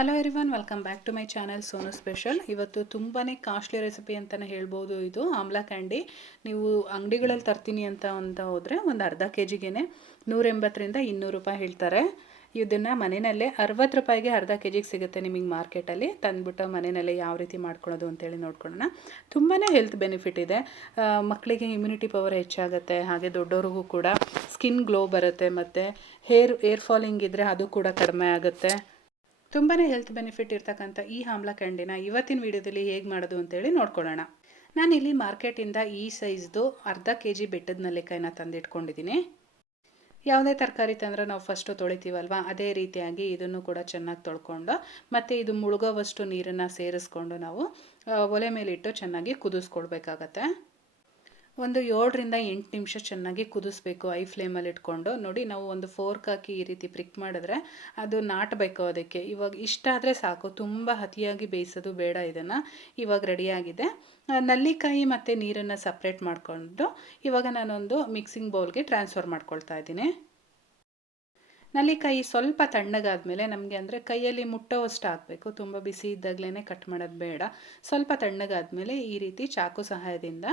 Hello everyone welcome back to my channel Sonu special ಇವತ್ತು ತುಂಬಾ costly recipe ಅಂತಲೇ ಹೇಳ್ಬೋದು ಇದು, ಆಮ್ಲಾ ಕ್ಯಾಂಡಿ ನೀವು ಅಂಗಡಿಗಳಲ್ಲಿ ತರ್ತೀನಿ ಅಂತ ಅಂತ ಹೋದರೆ ಒಂದು ಅರ್ಧ ಕೆ ಜಿಗೆ ನೂರೆಂಬತ್ತರಿಂದ ಇನ್ನೂರು ರೂಪಾಯಿ ಹೇಳ್ತಾರೆ. ಇದನ್ನು ಮನೆಯಲ್ಲೇ ಅರವತ್ತು ರೂಪಾಯಿಗೆ ಅರ್ಧ ಕೆ ಜಿಗೆ ಸಿಗುತ್ತೆ ನಿಮಗೆ ಮಾರ್ಕೆಟಲ್ಲಿ ತಂದುಬಿಟ್ಟು ಮನೆಯಲ್ಲೇ ಯಾವ ರೀತಿ ಮಾಡ್ಕೊಳ್ಳೋದು ಅಂತೇಳಿ ನೋಡ್ಕೊಳ್ಳೋಣ. ತುಂಬಾ ಹೆಲ್ತ್ ಬೆನಿಫಿಟ್ ಇದೆ. ಮಕ್ಕಳಿಗೆ ಇಮ್ಯುನಿಟಿ ಪವರ್ ಹೆಚ್ಚಾಗುತ್ತೆ, ಹಾಗೆ ದೊಡ್ಡವ್ರಿಗೂ ಕೂಡ ಸ್ಕಿನ್ ಗ್ಲೋ ಬರುತ್ತೆ, ಮತ್ತು ಹೇರ್ ಏರ್ ಫಾಲಿಂಗ್ ಇದ್ದರೆ ಅದು ಕೂಡ ಕಡಿಮೆ ಆಗುತ್ತೆ. ತುಂಬಾ ಹೆಲ್ತ್ ಬೆನಿಫಿಟ್ ಇರ್ತಕ್ಕಂಥ ಈ ಆಮ್ಲ ಕ್ಯಾಂಡಿನ ಇವತ್ತಿನ ವಿಡಿಯೋದಲ್ಲಿ ಹೇಗೆ ಮಾಡೋದು ಅಂತೇಳಿ ನೋಡ್ಕೊಳ್ಳೋಣ. ನಾನಿಲ್ಲಿ ಮಾರ್ಕೆಟಿಂದ ಈ ಸೈಜ್ದು ಅರ್ಧ ಕೆ ಜಿ ಬೆಟ್ಟದ ನೆಲ್ಲಿಕಾಯಿನ ತಂದಿಟ್ಕೊಂಡಿದ್ದೀನಿ. ಯಾವುದೇ ತರಕಾರಿ ತಂದರೆ ನಾವು ಫಸ್ಟು ತೊಳಿತೀವಲ್ವ? ಅದೇ ರೀತಿಯಾಗಿ ಇದನ್ನು ಕೂಡ ಚೆನ್ನಾಗಿ ತೊಳ್ಕೊಂಡು, ಮತ್ತು ಇದು ಮುಳುಗೋವಷ್ಟು ನೀರನ್ನು ಸೇರಿಸ್ಕೊಂಡು ನಾವು ಒಲೆ ಮೇಲಿಟ್ಟು ಚೆನ್ನಾಗಿ ಕುದಿಸ್ಕೊಳ್ಬೇಕಾಗತ್ತೆ. ಒಂದು ಏಳರಿಂದ ಎಂಟು ನಿಮಿಷ ಚೆನ್ನಾಗಿ ಕುದಿಸ್ಬೇಕು, ಐ ಫ್ಲೇಮಲ್ಲಿ ಇಟ್ಕೊಂಡು. ನೋಡಿ, ನಾವು ಒಂದು ಫೋರ್ಕ್ ಹಾಕಿ ಈ ರೀತಿ ಪ್ರಿಕ್ ಮಾಡಿದ್ರೆ ಅದು ನಾಟಬೇಕು ಅದಕ್ಕೆ. ಇವಾಗ ಇಷ್ಟ ಆದರೆ ಸಾಕು. ತುಂಬ ಅತಿಯಾಗಿ ಬೇಯಿಸೋದು ಬೇಡ ಇದನ್ನು. ಇವಾಗ ರೆಡಿಯಾಗಿದೆ ನಲ್ಲಿಕಾಯಿ ಮತ್ತು ನೀರನ್ನು ಸಪ್ರೇಟ್ ಮಾಡಿಕೊಂಡು ಇವಾಗ ನಾನೊಂದು ಮಿಕ್ಸಿಂಗ್ ಬೌಲ್ಗೆ ಟ್ರಾನ್ಸ್ಫರ್ ಮಾಡ್ಕೊಳ್ತಾ ಇದ್ದೀನಿ. ನಲ್ಲಿಕಾಯಿ ಸ್ವಲ್ಪ ತಣ್ಣಗಾದ್ಮೇಲೆ ನಮಗೆ ಅಂದರೆ ಕೈಯಲ್ಲಿ ಮುಟ್ಟೋವಷ್ಟು ಹಾಕಬೇಕು ತುಂಬ ಬಿಸಿ ಇದ್ದಾಗಲೇ ಕಟ್ ಮಾಡೋದು ಬೇಡ. ಸ್ವಲ್ಪ ತಣ್ಣಗಾದ್ಮೇಲೆ ಈ ರೀತಿ ಚಾಕು ಸಹಾಯದಿಂದ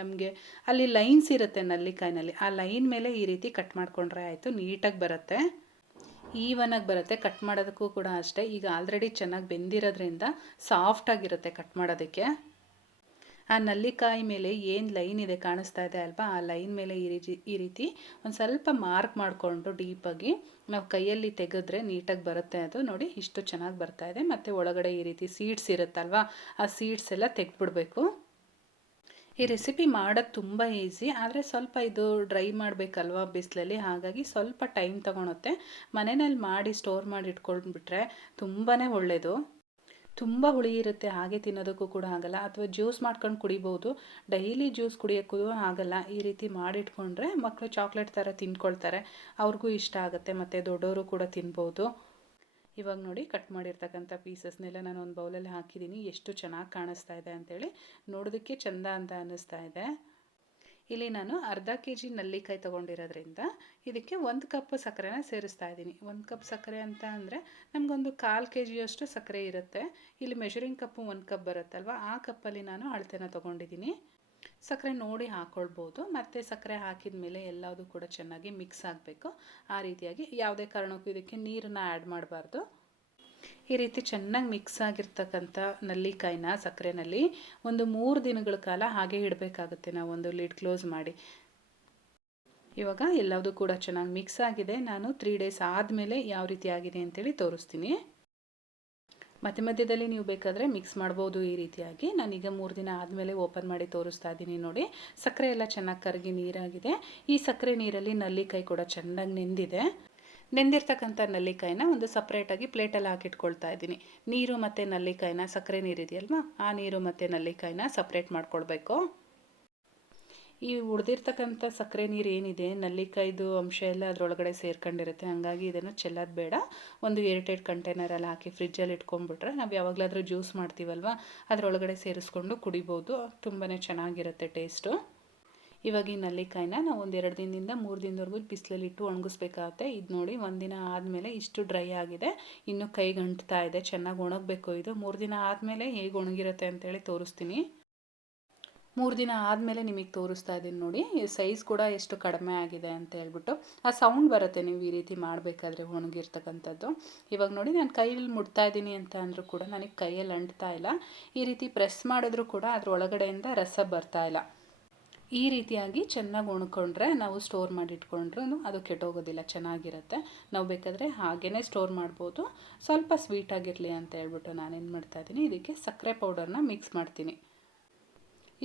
ನಮಗೆ ಅಲ್ಲಿ ಲೈನ್ಸ್ ಇರುತ್ತೆ ನಲ್ಲಿಕಾಯಿನಲ್ಲಿ ಆ ಲೈನ್ ಮೇಲೆ ಈ ರೀತಿ ಕಟ್ ಮಾಡಿಕೊಂಡ್ರೆ ಆಯಿತು, ನೀಟಾಗಿ ಬರುತ್ತೆ. ಈವನಾಗಿ ಬರುತ್ತೆ. ಕಟ್ ಮಾಡೋದಕ್ಕೂ ಕೂಡ ಅಷ್ಟೇ. ಈಗ ಆಲ್ರೆಡಿ ಚೆನ್ನಾಗಿ ಬೆಂದಿರೋದ್ರಿಂದ ಸಾಫ್ಟಾಗಿರುತ್ತೆ ಕಟ್ ಮಾಡೋದಕ್ಕೆ. ಆ ನಲ್ಲಿಕಾಯಿ ಮೇಲೆ ಏನು ಲೈನ್ ಇದೆ ಕಾಣಿಸ್ತಾ ಇದೆ ಅಲ್ವಾ? ಆ ಲೈನ್ ಮೇಲೆ ಈ ರೀತಿ ಈ ರೀತಿ ಒಂದು ಸ್ವಲ್ಪ ಮಾರ್ಕ್ ಮಾಡಿಕೊಂಡು ಡೀಪಾಗಿ ನಾವು ಕೈಯಲ್ಲಿ ತೆಗೆದ್ರೆ ನೀಟಾಗಿ ಬರುತ್ತೆ ಅದು. ನೋಡಿ ಇಷ್ಟು ಚೆನ್ನಾಗಿ ಬರ್ತಾ ಇದೆ. ಮತ್ತು ಒಳಗಡೆ ಈ ರೀತಿ ಸೀಡ್ಸ್ ಇರುತ್ತಲ್ವಾ? ಆ ಸೀಡ್ಸ್ ಎಲ್ಲ ತೆಗೆದ್ಬಿಡ್ಬೇಕು. ಈ ರೆಸಿಪಿ ಮಾಡೋದು ತುಂಬ ಈಸಿ ಆದರೆ ಸ್ವಲ್ಪ ಇದು ಡ್ರೈ ಮಾಡಬೇಕಲ್ವಾ ಬಿಸಿಲಲ್ಲಿ? ಹಾಗಾಗಿ ಸ್ವಲ್ಪ ಟೈಮ್ ತೊಗೊಳುತ್ತೆ. ಮನೆಯಲ್ಲಿ ಮಾಡಿ ಸ್ಟೋರ್ ಮಾಡಿ ಇಟ್ಕೊಂಡ್ಬಿಟ್ರೆ ತುಂಬಾ ಒಳ್ಳೆಯದು ತುಂಬ ಹುಳಿ ಇರುತ್ತೆ, ಹಾಗೆ ತಿನ್ನೋದಕ್ಕೂ ಕೂಡ ಆಗಲ್ಲ. ಅಥವಾ ಜ್ಯೂಸ್ ಮಾಡ್ಕೊಂಡು ಕುಡಿಬೋದು, ಡೈಲಿ ಜ್ಯೂಸ್ ಕುಡಿಯೋಕ್ಕೂ ಆಗಲ್ಲ. ಈ ರೀತಿ ಮಾಡಿಟ್ಕೊಂಡ್ರೆ ಮಕ್ಕಳು ಚಾಕ್ಲೇಟ್ ಥರ ತಿನ್ಕೊಳ್ತಾರೆ ಅವ್ರಿಗೂ ಇಷ್ಟ ಆಗುತ್ತೆ, ಮತ್ತು ದೊಡ್ಡವರು ಕೂಡ ತಿನ್ಬೋದು. ಇವಾಗ ನೋಡಿ, ಕಟ್ ಮಾಡಿರ್ತಕ್ಕಂಥ ಪೀಸಸ್ನೆಲ್ಲ ನಾನು ಒಂದು ಬೌಲಲ್ಲಿ ಹಾಕಿದ್ದೀನಿ. ಎಷ್ಟು ಚೆನ್ನಾಗಿ ಕಾಣಿಸ್ತಾ ಇದೆ ಅಂಥೇಳಿ ನೋಡೋದಕ್ಕೆ ಚೆಂದ ಅಂತ ಅನ್ನಿಸ್ತಾ ಇದೆ. ಇಲ್ಲಿ ನಾನು ಅರ್ಧ ಕೆ ಜಿ ನಲ್ಲಿಕಾಯಿ ತೊಗೊಂಡಿರೋದ್ರಿಂದ ಇದಕ್ಕೆ ಒಂದು ಕಪ್ ಸಕ್ಕರೆನ ಸೇರಿಸ್ತಾ ಇದ್ದೀನಿ. ಒಂದು ಕಪ್ ಸಕ್ಕರೆ ಅಂತ ಅಂದರೆ ನಮಗೊಂದು ಕಾಲು ಕೆ ಜಿಯಷ್ಟು ಸಕ್ಕರೆ ಇರುತ್ತೆ. ಇಲ್ಲಿ ಮೆಷರಿಂಗ್ ಕಪ್ಪು ಒಂದು ಕಪ್ ಬರುತ್ತಲ್ವ? ಆ ಕಪ್ಪಲ್ಲಿ ನಾನು ಅಳತೆನ ತೊಗೊಂಡಿದ್ದೀನಿ. ಸಕ್ಕರೆ ನೋಡಿ ಹಾಕ್ಕೊಳ್ಬೋದು ಮತ್ತು ಸಕ್ಕರೆ ಹಾಕಿದ ಮೇಲೆ ಎಲ್ಲದೂ ಕೂಡ ಚೆನ್ನಾಗಿ ಮಿಕ್ಸ್ ಆಗಬೇಕು. ಆ ರೀತಿಯಾಗಿ ಯಾವುದೇ ಕಾರಣಕ್ಕೂ ಇದಕ್ಕೆ ನೀರನ್ನು ಆ್ಯಡ್ ಮಾಡಬಾರ್ದು. ಈ ರೀತಿ ಚೆನ್ನಾಗಿ ಮಿಕ್ಸ್ ಆಗಿರ್ತಕ್ಕಂಥ ನಲ್ಲಿಕಾಯಿನ ಸಕ್ಕರೆನಲ್ಲಿ ಒಂದು ಮೂರು ದಿನಗಳ ಕಾಲ ಹಾಗೆ ಇಡಬೇಕಾಗುತ್ತೆ. ನಾವು ಒಂದು ಲಿಡ್ ಕ್ಲೋಸ್ ಮಾಡಿ. ಇವಾಗ ಎಲ್ಲದೂ ಕೂಡ ಚೆನ್ನಾಗಿ ಮಿಕ್ಸ್ ಆಗಿದೆ. ನಾನು ತ್ರೀ ಡೇಸ್ ಆದಮೇಲೆ ಯಾವ ರೀತಿ ಆಗಿದೆ ಅಂತೇಳಿ ತೋರಿಸ್ತೀನಿ. ಮಧ್ಯ ಮಧ್ಯದಲ್ಲಿ ನೀವು ಬೇಕಾದರೆ ಮಿಕ್ಸ್ ಮಾಡ್ಬೋದು ಈ ರೀತಿಯಾಗಿ. ನಾನೀಗ ಮೂರು ದಿನ ಆದಮೇಲೆ ಓಪನ್ ಮಾಡಿ ತೋರಿಸ್ತಾ ಇದ್ದೀನಿ ನೋಡಿ. ಸಕ್ಕರೆ ಎಲ್ಲ ಚೆನ್ನಾಗಿ ಕರಗಿ ನೀರಾಗಿದೆ. ಈ ಸಕ್ಕರೆ ನೀರಲ್ಲಿ ನಲ್ಲಿಕಾಯಿ ಕೂಡ ಚೆನ್ನಾಗಿ ನೆಂದಿದೆ. ನೆಂದಿರ್ತಕ್ಕಂಥ ನಲ್ಲಿಕಾಯಿನ ಒಂದು ಸಪ್ರೇಟಾಗಿ ಪ್ಲೇಟಲ್ಲಿ ಹಾಕಿಟ್ಕೊಳ್ತಾ ಇದ್ದೀನಿ. ನೀರು ಮತ್ತು ನಲ್ಲಿಕಾಯಿನ ಸಕ್ಕರೆ ನೀರು ಇದೆಯಲ್ವಾ? ಆ ನೀರು ಮತ್ತು ನಲ್ಲಿಕಾಯಿನ ಸಪ್ರೇಟ್ ಮಾಡ್ಕೊಳ್ಬೇಕು. ಈ ಉಳಿದಿರ್ತಕ್ಕಂಥ ಸಕ್ಕರೆ ನೀರು ಏನಿದೆ, ನಲ್ಲಿಕಾಯ್ದು ಅಂಶ ಎಲ್ಲ ಅದರೊಳಗಡೆ ಸೇರ್ಕೊಂಡಿರುತ್ತೆ. ಹಾಗಾಗಿ ಇದನ್ನು ಚೆಲ್ಲೋದು ಬೇಡ. ಒಂದು ಏರ್ಟೈಟ್ ಕಂಟೈನರಲ್ಲಿ ಹಾಕಿ ಫ್ರಿಜ್ಜಲ್ಲಿ ಇಟ್ಕೊಂಡ್ಬಿಟ್ರೆ ನಾವು ಯಾವಾಗಲಾದರೂ ಜ್ಯೂಸ್ ಮಾಡ್ತೀವಲ್ವ? ಅದರೊಳಗಡೆ ಸೇರಿಸ್ಕೊಂಡು ಕುಡಿಬೋದು. ತುಂಬಾ ಚೆನ್ನಾಗಿರುತ್ತೆ ಟೇಸ್ಟು ಇವಾಗ ಈ ನಲ್ಲಿಕಾಯಿನ ನಾವು ಒಂದು ಎರಡು ದಿನದಿಂದ ಮೂರು ದಿನದವರೆಗೂ ಬಿಸಿಲಲ್ಲಿ ಇಟ್ಟು ಒಣಗಿಸ್ಬೇಕಾಗತ್ತೆ. ಇದು ನೋಡಿ ಒಂದಿನ ಆದಮೇಲೆ ಇಷ್ಟು ಡ್ರೈ ಆಗಿದೆ. ಇನ್ನು ಕೈಗೆ ಅಂಟ್ತಾ ಇದೆ. ಚೆನ್ನಾಗಿ ಒಣಗಬೇಕು ಇದು. ಮೂರು ದಿನ ಆದಮೇಲೆ ಹೇಗೆ ಒಣಗಿರುತ್ತೆ ಅಂತೇಳಿ ತೋರಿಸ್ತೀನಿ. ಮೂರು ದಿನ ಆದಮೇಲೆ ನಿಮಗೆ ತೋರಿಸ್ತಾ ಇದ್ದೀನಿ ನೋಡಿ. ಸೈಜ್ ಕೂಡ ಎಷ್ಟು ಕಡಿಮೆ ಆಗಿದೆ ಅಂತ ಹೇಳ್ಬಿಟ್ಟು. ಆ ಸೌಂಡ್ ಬರುತ್ತೆ ನೀವು ಈ ರೀತಿ ಮಾಡಬೇಕಾದ್ರೆ ಒಣಗಿರ್ತಕ್ಕಂಥದ್ದು. ಇವಾಗ ನೋಡಿ ನಾನು ಕೈಯಲ್ಲಿ ಮುಡ್ತಾ ಇದ್ದೀನಿ ಅಂತ ಅಂದರೂ ಕೂಡ ನನಗೆ ಕೈಯಲ್ಲಿ ಅಂಟ್ತಾ ಇಲ್ಲ. ಈ ರೀತಿ ಪ್ರೆಸ್ ಮಾಡಿದ್ರೂ ಕೂಡ ಅದ್ರ ಒಳಗಡೆಯಿಂದ ರಸ ಬರ್ತಾ ಇಲ್ಲ. ಈ ರೀತಿಯಾಗಿ ಚೆನ್ನಾಗಿ ಉಣ್ಕೊಂಡ್ರೆ ನಾವು ಸ್ಟೋರ್ ಮಾಡಿ ಇಟ್ಕೊಂಡ್ರೂ ಅದು ಕೆಟ್ಟೋಗೋದಿಲ್ಲ, ಚೆನ್ನಾಗಿರುತ್ತೆ. ನಾವು ಬೇಕಾದರೆ ಹಾಗೇ ಸ್ಟೋರ್ ಮಾಡ್ಬೋದು. ಸ್ವಲ್ಪ ಸ್ವೀಟಾಗಿರಲಿ ಅಂತ ಹೇಳ್ಬಿಟ್ಟು ನಾನೇನು ಮಾಡ್ತಾಯಿದ್ದೀನಿ ಇದಕ್ಕೆ ಸಕ್ಕರೆ ಪೌಡರ್ನ ಮಿಕ್ಸ್ ಮಾಡ್ತೀನಿ.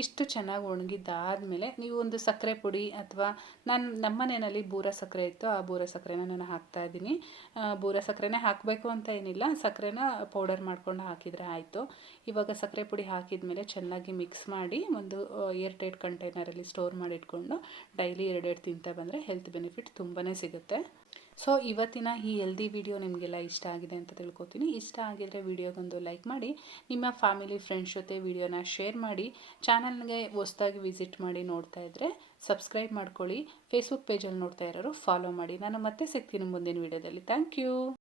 ಇಷ್ಟು ಚೆನ್ನಾಗಿ ಒಣಗಿದ್ದಾದಮೇಲೆ ನೀವು ಒಂದು ಸಕ್ಕರೆ ಪುಡಿ ಅಥವಾ ನಾನು ನಮ್ಮ ಮನೆಯಲ್ಲಿ ಬೂರ ಸಕ್ಕರೆ ಇತ್ತು, ಆ ಬೂರ ಸಕ್ಕರೆನ ನಾನು ಹಾಕ್ತಾ ಇದ್ದೀನಿ. ಬೂರ ಸಕ್ಕರೆನೇ ಹಾಕಬೇಕು ಅಂತ ಏನಿಲ್ಲ, ಸಕ್ಕರೆನ ಪೌಡರ್ ಮಾಡ್ಕೊಂಡು ಹಾಕಿದರೆ ಆಯಿತು. ಇವಾಗ ಸಕ್ಕರೆ ಪುಡಿ ಹಾಕಿದ ಮೇಲೆ ಚೆನ್ನಾಗಿ ಮಿಕ್ಸ್ ಮಾಡಿ ಒಂದು ಏರ್ ಟೈಟ್ ಕಂಟೈನರಲ್ಲಿ ಸ್ಟೋರ್ ಮಾಡಿಟ್ಕೊಂಡು, ಡೈಲಿ ಎರಡೆರಡು ತಿಂತ ಬಂದರೆ ಹೆಲ್ತ್ ಬೆನಿಫಿಟ್ ತುಂಬಾ ಸಿಗುತ್ತೆ. ಸೊ, ಇವತ್ತಿನ ಈ ಹೆಲ್ದಿ ವಿಡಿಯೋ ನಿಮಗೆಲ್ಲ ಇಷ್ಟ ಆಗಿದೆ ಅಂತ ತಿಳ್ಕೊತೀನಿ. ಇಷ್ಟ ಆಗಿದ್ರೆ ವಿಡಿಯೋಗೊಂದು ಲೈಕ್ ಮಾಡಿ, ನಿಮ್ಮ ಫ್ಯಾಮಿಲಿ ಫ್ರೆಂಡ್ಸ್ ಜೊತೆ ವಿಡಿಯೋನ ಶೇರ್ ಮಾಡಿ ಚಾನಲ್ಗೆ ಹೊಸ್ದಾಗಿ ವಿಸಿಟ್ ಮಾಡಿ ನೋಡ್ತಾ ಇದ್ದರೆ ಸಬ್ಸ್ಕ್ರೈಬ್ ಮಾಡ್ಕೊಳ್ಳಿ. ಫೇಸ್ಬುಕ್ ಪೇಜಲ್ಲಿ ನೋಡ್ತಾ ಇರೋರು ಫಾಲೋ ಮಾಡಿ. ನಾನು ಮತ್ತೆ ಸಿಗ್ತೀನಿ ಮುಂದಿನ ವಿಡಿಯೋದಲ್ಲಿ ಥ್ಯಾಂಕ್ ಯು